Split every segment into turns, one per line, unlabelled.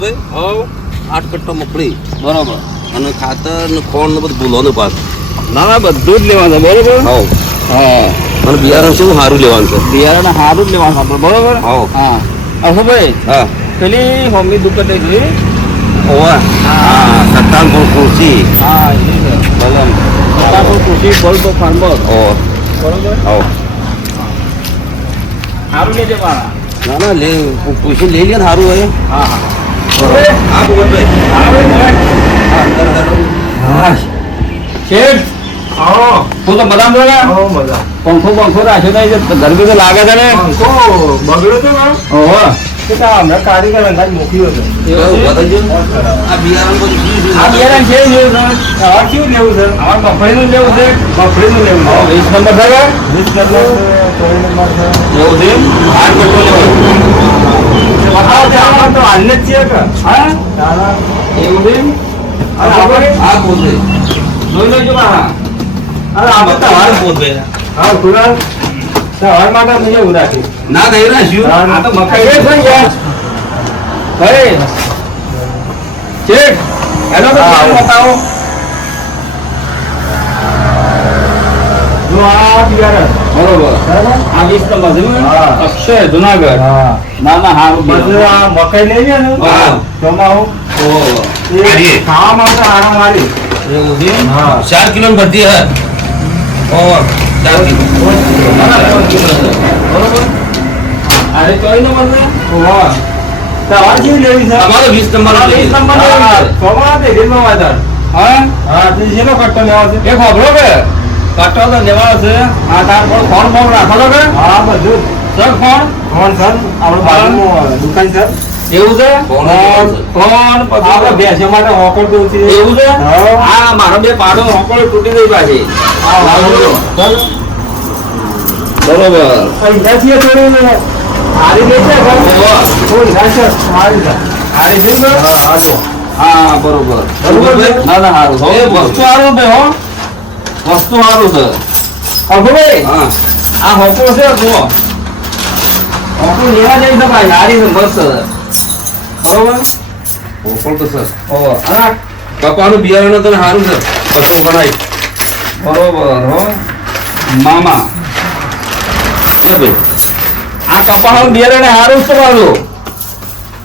ભગતભાઈ
હવ
આઠ કટ્ટો મગફળી.
બરોબર.
અને ખાતર ને ખોળ ને બધું ભૂલોનું પાક.
ના ના બધું જ લેવાનું બરોબર?
હાવ.
હા.
અને બિયારણ શું સારું લેવાનું છે.
બિયારણ સારું જ લેવાનું આપણે બરોબર?
હાવ.
હા. અહો ભાઈ
હા.
પેલી હોમી દુકાન જોઈ
ઓવા. હા. સત્તાનપુર કૃષિ.
હા
બલમ.
સત્તાપુર કૃષિ બલ્બ ફાર્મર.
ઓ.
બરોબર?
હા
સારું લેજે મારા.
ના ના લે પૂછી લઈ લે ને સારું હોય.
હા હા. તું તો
મજા મજા
પંખો પંખો રાખ્યો નહીં ગરમી તો લાગે છે ને.
પંખો બગડ્યો તો
ઓહો.
હમણાં કારીગર અંદાજ મોકલ્યો હતો
આ બિયારણ છે?
કેવું લેવું છે?
આ મગફળીનું લેવું છે?
મગફળીનું લેવું છે?
વીસ નંબર છે
વીસ નંબર છે નંબર છે.
એવું છે આઠ.
બતાવો તે આમાં તો હાલને જ છીએ કે?
હા?
તારા
એવું છે એમ?
અને આપણે
આ પોતે.
જોઈ લેજો
અરે આપણે તો હાલ
પોતે.
હા ખુરાન સવાર માટે મેં એવું
ના થઈ રાખ્યું.
આ તો મકાઈ છે. યાર. ભાઈ, શેઠ, એનો તો
હા,
ધ્યાન
આવો.
બતાવો.
જો આ બિયારણ
બરોબર. આ વીસ નંબર છે અક્ષય જુનાગઢ. ના ના હારું
બધું આ મકાઈ લઈ ને?
હા.
એ ખાવા માટે આરામ મારી.
એવું છે? એમ?
હા.
ચાર કિલો ભરતી હે. ચાર કિલો.
બરોબર. અરે નંબર ને
તમારે કેવી લેવી છે?
અમારો વીસ નંબર
વીસ નંબર
હા, રેલમાં.
હા?
હા તે જેનો કટ્ટો લેવા છે.
એ ખબરો કે? કાટો તો લેવાનો છે. આ તાર પર ફોન ફોન રાખો તો કે?
હા બધું.
Sir phone?
Phone sir. આપણે બાજુમાં દુકાન છે.
એવું છે?
ફોન
ફોન આપણે
પછી
માટે હોકર દઉં
એવું છે?
હા.
આ મારો બે પાડો. હોકળો તૂટી ગઈ પાછી. બરોબર.
પૈસા છીએ થોડું હારી લેશે
છે
થોડી હારી છે.
હારી છે
હા હા
હા બરોબર.
બરોબર છે?
ના ના હારું.
એ
એ
બરોબર.
વસ્તુ હારું છે હો. વસ્તુ સારું છે. અભુભાઈ આ હોકળો છે જુઓ. હોકળો લેવા જઈ શકાય સારી છે મસ્ત છે. બરોબર?
ઓપણ તો સર
ઓહો અને
કપાનું બિયારણ તને સારું છે. કશું ગણાય
બરોબર હો. મામા.
એ ભાઈ.
આ કપાળનું બિયારણ સારું છે મારું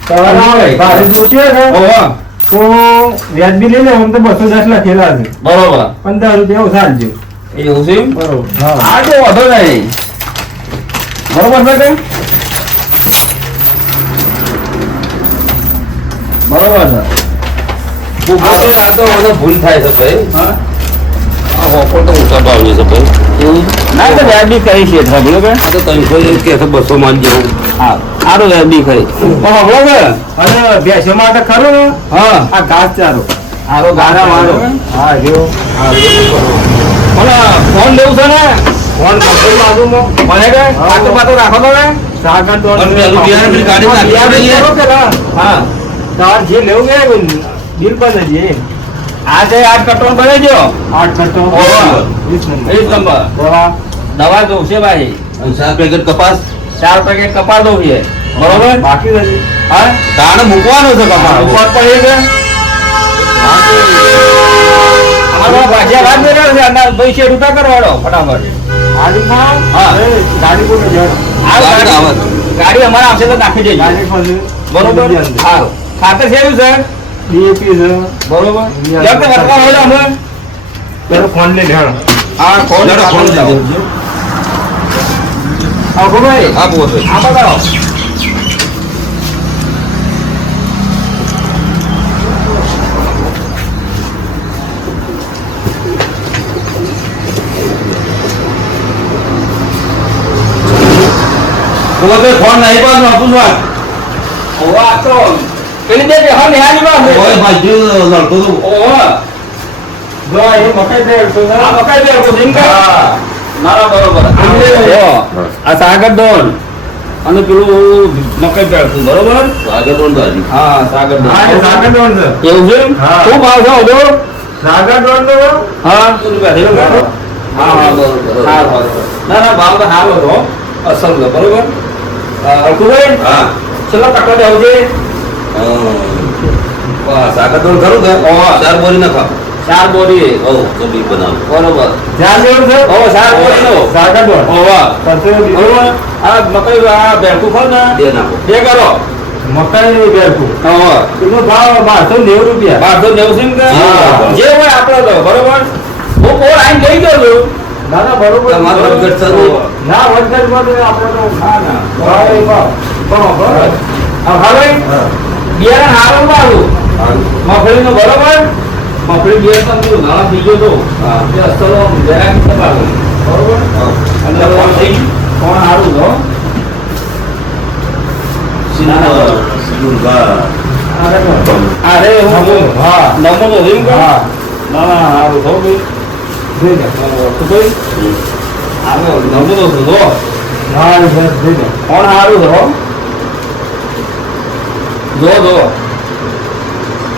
તમારે ભારે જોઈતી હોય
ઓહો.
તો વ્યાજબી લઈ લે આમ તો બસો દસ લખેલા છે.
બરોબર.
પંદર રૂપિયા ચાલજો
એવું છે?
બરોબર. હા.
આ તો વાંધો નહીં. બરોબર છે કે બરોબર છે.
આ તો- આ તો મને ભૂલ થાય છે ભાઈ.
હા?
આ તો ઊંચા ભાવની છે ભાઈ.
એવું ના તો વ્યાજબી કરી છે કે
આ તો ત્રણસો કે બસો માં જેવું.
હા. સારું વ્યાજબી કરી. ઓહો બરોબર.
અને ભેંસો માટે ખરું. ને
હા.
આ ઘાસ ચારો.
સારો ગાડા મારો
હા જો.
હા ફોન લેવું છે ને?
ફોન કંપની બાજુમાં
મને કે? પાતો પાતો રાખો તો ને
સાગર તો
હા
તમારે જે લેવું કે બિલ પર જે
આ છે આઠ કટોન બને જો
આઠ
કટોન.
વીસ નંબર. દવા
છે ભાઈ.
સાહેબ પેકેટ કપાસ.
ચાર પેકેટ કપા દઉં છે બરોબર?
બાકી નથી
હા?
દાણ મૂકવાનો છે કપા
ઉપર પડી છે. અમારો ભાજ્યા વાત મેળવ્યો છે રૂપિયા ફટાફટ.
ગાડી
અમારે આવશે તો નાખી દેજો. બરોબર? હા. ખાતર છે? એવું સર
ડીએપી છે.
બરોબર કે વટવા હોય અમે
ફોન લે લેણ
હા
ફોન
લાવો.
લેજો.
હા ભાઈ
આ બોલ
આ બતાવો
બોલો ભાઈ ફોન નહીં પાસ આપું છું આ.
ઓહો આ તો પેલી બે બેહો નિહાળી માં છે.
ઓય ભાઈ લડતો તો
ઓહો
જો એ મકાઈ દે તો
આ મકાઈ બે કોઈ જીમ
હા.
ના ના બરોબર જો, આ સાગર દોન. અને પેલું મકાઈ પેડતું બરોબર?
દાદી
હા સાગર દોન.
સાગર દોડ છે.
એવું છે
હા.
શું ભાવ છે ઓજો
સાગર દોડ નો
હા હા. હા બરોબર ના ના ભાવ તો સારો હતો અસલ છે બરોબર? અ, અલ્કુભાઈ
હા.
છેલ્લો કટો દેવો છે
હા સાગર ખરું
ઓવા.
ચાર બોરી નાખો.
ચાર બોરી
ઓ
બરોબર.
છે?
ઓ ચાર બોરી નો
દોડ
ઓવા
પછી
બરોબર. આ મકઈ આ ભેરકું ખાવ ને.
બે નાખો.
બે કરો.
મકાઈ બેરકું
ઓવા
એનો ભાવ બારસો નેવું રૂપિયા.
બારસો નેવું સિંગ જે હોય આપણે તો બરોબર? હું બોર આઈને લઈ ગયો છું
ના ના બરોબર.
તમારો.
ના વચગાટમાં તો આપણે તો ના ના. ભાવ બરોબર
હવે બિયારણ હારું મારું. મગફળીનું બરોબર? મગફળી બિયારણ તમે ઘણા બીજો તો તે અસલો જરાક તમારું બરોબર. એટલે કોણ થઈ કોણ હારું. અરે હું હું. રીમ
હા.
ના ના હારું છો ભાઈ.
દઈ દે
તો ભાઈ. આનો નમૂનો તો જો
હા. બસ દે
કોણ હારું જો જો.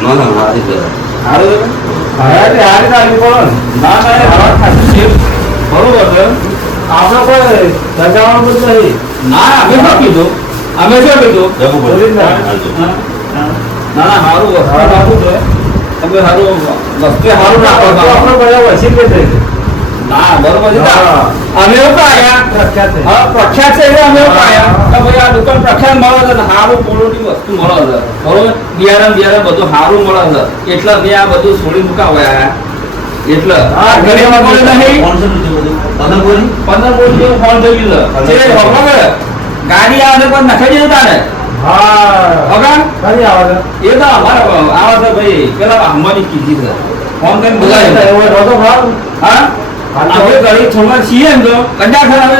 ના ના હારી.
હા એટલે હારી. નાખી પડો ને,
ના એ વાત સાચી છે. બરોબર છે
આપણે કોઈ સજાવાનું બધું નહીં
ના અમે શું કીધું અમે શું કીધું
ના.
ના સારું સારું છે તમે સારું વસ્તુ સારું નાખો
આપણે બધા વસી જ દઈ દે.
બરોબર છે. અમે એવું કાયા
પ્રખ્યાત છે.
હા પ્રખ્યાત છે એટલે અમે એવું કાયા કે ભાઈ આ દુકાન પ્રખ્યાત મળે છે ને સારું ક્વોલિટી વસ્તુ મળે છે. બરોબર? બિયારણ બિયારણ બધું સારું મળે છે. એટલે મેં આ બધું છોડી મુકાવ્યા એટલે નહીં?
પંદર?
પંદર જેવું ફોન થઈ ગયું છે એ ગાડી આવે પણ નખાઈ દીધું તારે
હા.
વગર
આવે
એ તો અમારે આવે છે ભાઈ. પેલા અંબાની કીધી છે. ફોન કરીને બોલાવી.
એવો
હા?
હા,
આપણે ઘડી થોડા છીએ ને તો કદાચ હવે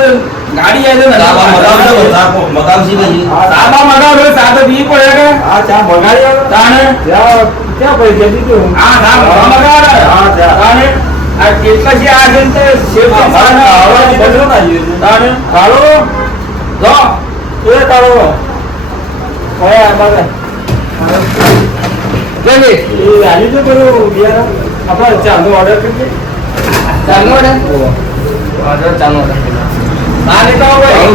ગાડી આવે ને
તાબા મગાવજો, તાબો મગાવશી.
હા,
તાબા મગાવો તો બી પડે કે
હા, ચા મંગાવી આવે?
તાણે
ત્યાં ક્યાં પૈસા દીધું?
આ ના મગાવો
હા, ત્યાં.
તાણે આ કેટલા છે આ છે ને તે
હા, હા,
બધું
બધું નાખ્યું છે.
તાણે
કાળો?
જો
એ કાળો. કયા બાબા?
જલ્દી
એ આલી તો પેલું બિયારણ. આપણે ચાનો order કરીએ?
ચાલો ઓર્ડર ચાલો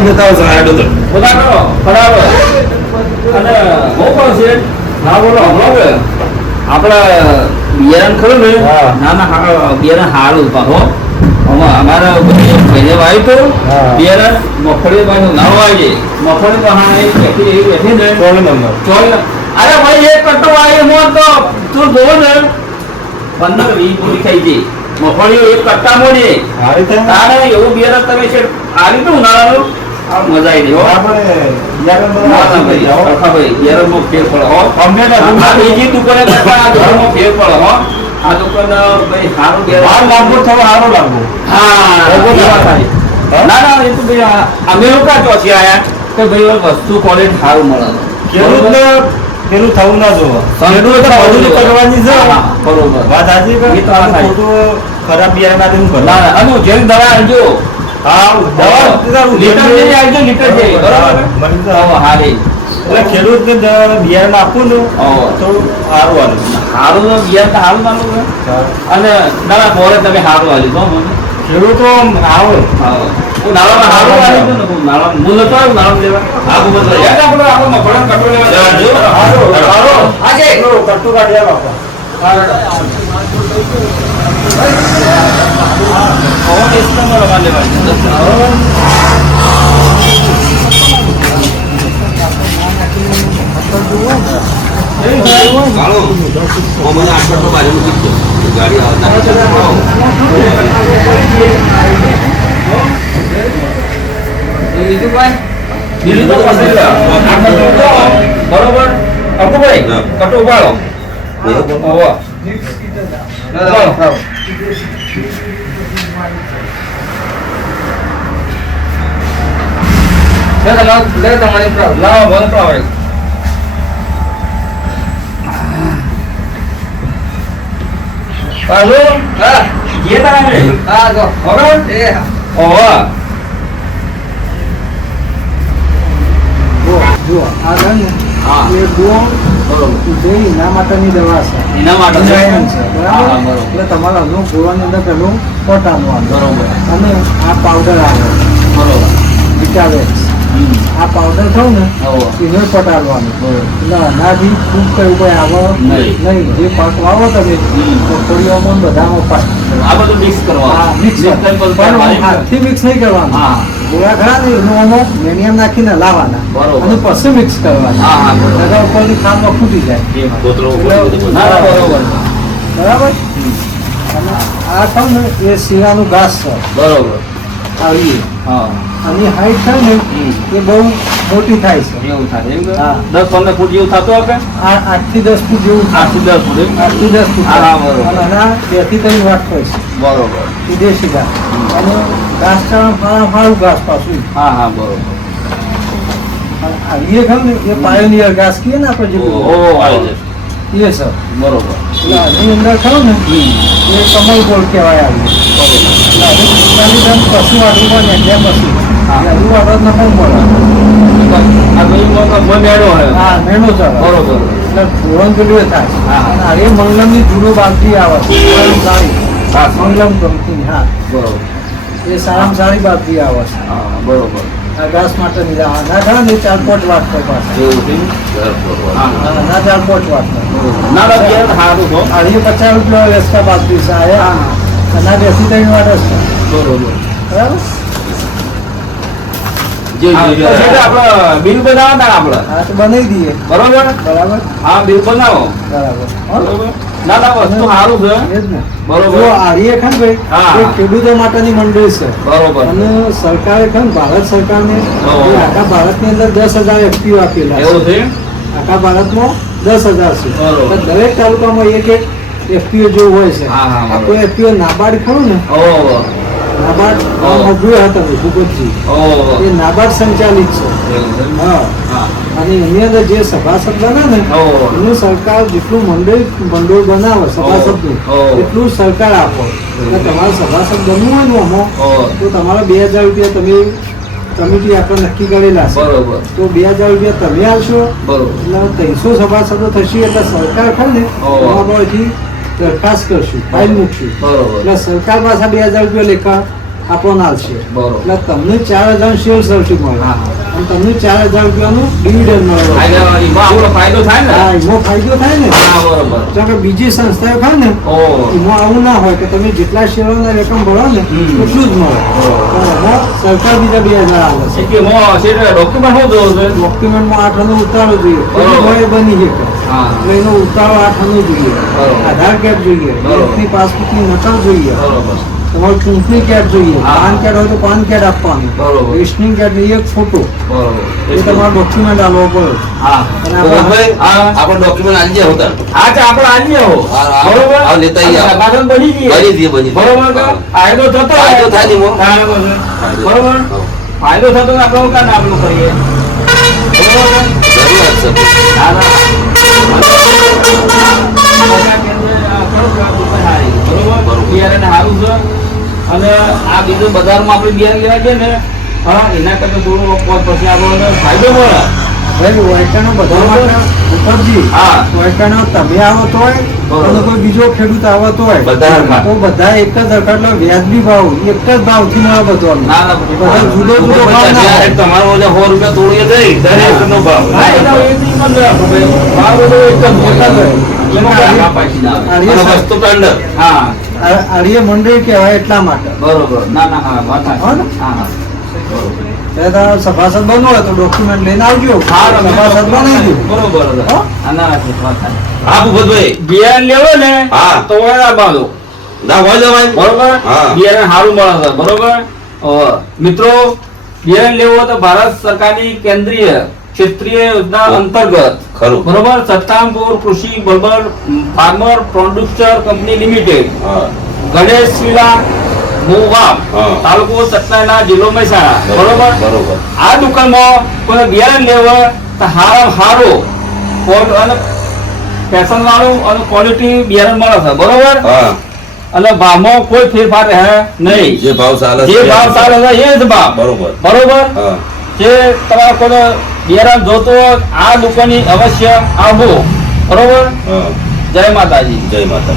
લેતા
સાહેબ તો.
બધા કરો. અને હું પણ છે. ના બોલો હમણાં આપણા બિયારણ ખરું ને? ના ના હા, બિયારણ પાછો આમાં અમારા ભાઈને વાવ્યું હતું. બિયારણ મગફળી પાછું ના વાવી મગફળી તો હા એક બેઠી ને
સોળ નંબર.
ચોલ અરે ભાઈ એક કટ્ટો વાવી મોર તો તું જોવો ને. પંદર વીસ પૂરી થઈ ગઈ. મગફળીઓ એક કરતા મોડી. તારે એવું બિયર તમે છે આ રીતે ઉનાળાનું. મજા આવી ગઈ અમે એવું કાં ચોથી આયા? કે ભાઈ વસ્તુ ક્વોલિટી સારું મળે.
પેલું થવું ના જોવે. ખેડૂત મજૂરી કરવાની છે.
બરોબર.
વાત સાચી ખોટું ખરાબ બિયારણ ભલે.
ના ના અને જેની દવા આવજો.
હા, દવા
લીટર જેવી. આવજો લીટર જેવી. બરોબર?
મને તો
હારી
એટલે ખેડૂતને દ- બિયારણ આપવું ને. તો સારું હાલું.
હારું તો બિયારણ તો હારું માનું અને ના મોરે તમે સારું આલ્યું તો મને.
ખેડૂતો આવે.
હા. હું
બાજુ
તો. બરોબર અકુભાઈ. કટો ઉપાડો તમારી લાવો બંધ આવે હાલો. હા. જે તારે હા જો. એ ઓવા
આ ને,
હા.
એ ગોળ એના માટેની દવા છે.
એના માટે. છે.
બરાબર? એટલે તમારે અગનું ગોળાની અંદર પેલું પોટાનું
બરોબર.
અને આ પાવડર આવે.
બરોબર.
વિટાવેક્સ
આ પાવડર થયું ને. એને પટાડવાનું. એટલે અનાજી ખૂબ કયું કોઈ આવો
નહીં.
જે પાક વાવો તમે
તો
થોડી ને બધામાં પાક.
આ બધું મિક્સ
કરવાનું મિક્સ પણ હાથથી મિક્સ નહીં કરવાનું. ગોળા ખરા ને એનું આમાં મેનિયમ નાખીને લાવવાના
બરોબર.
અને પછી મિક્સ કરવાના. ખાંડમાં ફૂટી જાય.
બધું
ના ના બરોબર.
અને આ કહું ને એ શીરાનું ઘાસ છે.
બરોબર.
આવીએ
હા.
આની હાઈટ થાય ને એ બહુ મોટી થાય છે.
એવું થાય એમ. દસ પંદર ફૂટ જેવું થતું આપે
આ આઠથી દસ ફૂટ જેવું
આઠથી દસ ફૂટ આઠ
આઠથી દસ ફૂટ
હા, બરોબર.
અને બેથી ત્રણ વાટ હોય છે
બરોબર.
વિદેશી ઘાસ. અને ઘાસ ચારણ ફાળા ફાળું ઘાસ પાછું.
હા હા બરોબર.
આવીએ ખરું ને એ પાયોનિયર ઘાસ કહીએ ને આપણે જે
છે.
સર
બરોબર.
એટલે આની અંદર ખરું ને? એ કમલ ગોળ કહેવાય આવી પિસ્તાલીસ ટન પશુ વાળું બને એટલે પછી
હા.
એટલે પણ મળે
હે
હા મેળો ચાલે
બરોબર.
એટલે ધોરણ પેલું થાય.
હા.
એ મંગલમની જૂનો બાલટી આવે. સારી. મંગલમ કંપની હા.
બરોબર.
એ સારામાં સારી બાલટી આવે. છે
હા બરોબર.
ફરવા.
હા
હા, ના ચાર પાંચ વાટ થાય
ના ના બે સારું છો.
આ એ પચાસ રૂપિયા વેચતા બાદ છે આ એ બેસી ત્રણ વાટ જ છે
બરોબર.
બરાબર?
જે
તો આપણે બિલ બનાવતા આપણે.
હા તો બનાવી દઈએ.
બરોબર?
બરાબર?
હા બિલ બનાવો.
બરાબર?
બરોબર. ના ના વસ્તુ સારું છે.
ને.
બરોબર.
જો ખાન ભાઈ ખેડૂતો માટેની મંડળી છે.
બરોબર.
અને સરકારે ખન ભારત સરકારને. આખા ભારતની અંદર દસ હજાર એફપીઓ આપેલા છે. આખા ભારતમાં દસ હજાર છે. દરેક તાલુકામાં એક એક એફપીઓ જેવું હોય છે. આ. કોઈ એફપીઓ નાબાર્ડ ખરું ને? નાબાર્ડ
ઓહો.
હતા ભૂપતજી. એ નાબાર્ડ સંચાલિત છે. હા. અને એની અંદર જે સભાસદ બને ને એનું સરકાર જેટલું મંડળ ભંડોળ બનાવે સભાસદનું એટલું સરકાર આપો. એટલે તમારે સભાસદ બનવું હોય ને આમાં તો તમારા બે હજાર રૂપિયા તમે કમિટી આપણે નક્કી કરેલા છે.
બરોબર.
તો બે હજાર રૂપિયા તમે આવશો
બરોબર.
એટલે ત્રણસો સભાસદો થશે એટલે સરકાર ખરી ને. એમાં દરખાસ્ત કરશું ફાઇલ મૂકશું. એટલે સરકાર પાસે બે હજાર રૂપિયા લેખા આપણને આવશે. એટલે તમને ચાર હજાર શેર સર્ટી મળે. અને તમને ચાર હજાર રૂપિયાનું ડિવિડન્ડ મળે.
ફાયદા થાય ને?
હા એમાં ફાયદો થાય ને?
બરોબર.
બીજી સંસ્થાઓ ખાય ને એમાં આવું ના હોય કે તમે જેટલા શેરોના રકમ ભરો ને એટલું જ મળે. પણ સરકાર બીજા બે હજાર આવે છે.
ડોક્યુમેન્ટ
ડોક્યુમેન્ટમાં આઠનું ઉતારો જોઈએ. બની શકે.
હા
એટલે એનો ઉતારો આ થવો જોઈએ આધાર કાર્ડ જોઈએ
બરોબર.
બેંકની પાસબુકની નકલ જોઈએ
બરોબર
તમારું ચૂંટણી કાર્ડ જોઈએ
હા.
પાન કાર્ડ હોય તો પાન કાર્ડ આપવાનું
બરોબર.
રેશનિંગ કાર્ડ જોઈએ એક ફોટો
બરોબર
એ તમારો ડોક્યુમેન્ટ આપવો પડે
હા
અને
તો
આપણે
document આલી જાય હોતા.
આ તો આપણે આલીએ આવો
હા, હા.
બરોબર
હા, લેતા આવીએ.
આ બની જઈએ
બની જઈએ, બની
બરોબર ફાયદો થતો.
ફાયદો થાય ને
બરોબર.
ફાયદો. હા.
થતો આપણે કાંઈ ના પેલું કરીએ બરોબર
જરૂર છે.
હા, ના. અને આ બીજું બજારમાં આપણે બિયારણ લેવા જઈએ ને એના કરતા થોડું પછી આપણને ફાયદો મળે.
તમે આવો તોય કોઈ બીજો ખેડૂત આવો તોય. તો બધા એક જ એટલે વ્યાજબી ભાવ એક જ ભાવથી મળે બધો
ના ના
બધા જુદો જુદો ભાવ.
તમારો સો રૂપિયા તોડીએ દરેકનો ભાવ.
એક જ.
આર્ય મંડળ કહેવાય એટલા માટે.
બરોબર. ના ના હા.
હા સભાસદ બનવું હોય તો ડોક્યુમેન્ટ લઈને આવજો
હા,
સભાસદ બનાવી
બરોબર.
હો?
ભૂપતભાઈ.
બિયારણ લેવો ને
હા.
તો વળા બાંધો
ના, હોય જવાય.
બરોબર બિયારણ સારું મળે છે બરોબર મિત્રો બિયારણ લેવો તો ભારત સરકારની કેન્દ્રીય ક્ષેત્રીય યોજના અંતર્ગત
ખરું.
બરોબર સત્તામપુર કૃષિ બલબર ફાર્મર પ્રોડ્યુસર કંપની લિમિટેડ
હા.
ગણેશ વિલા મોવામ. તાલુકો સતનાના જિલ્લો મહેસાણા. બરોબર
બરોબર.
આ દુકાનમાં કોઈ બિયારણ લેવા તો હારામાં હારો ક્વોલ- અને ફેશન વાળું અને ક્વોલિટી બિયારણ મળે છે. બરોબર?
હા.
અને ભાવમાં કોઈ ફેરફાર રહે નહીં.
જે ભાવ ચાલે
જે ભાવ ચાલે છે એ જ ભાવ.
બરોબર.
બરોબર? જે તમારે કોઈ બિયારણ જોતો હોય આ દુકાનની અવશ્ય આવો. બરોબર. જય માતાજી.
જય માતા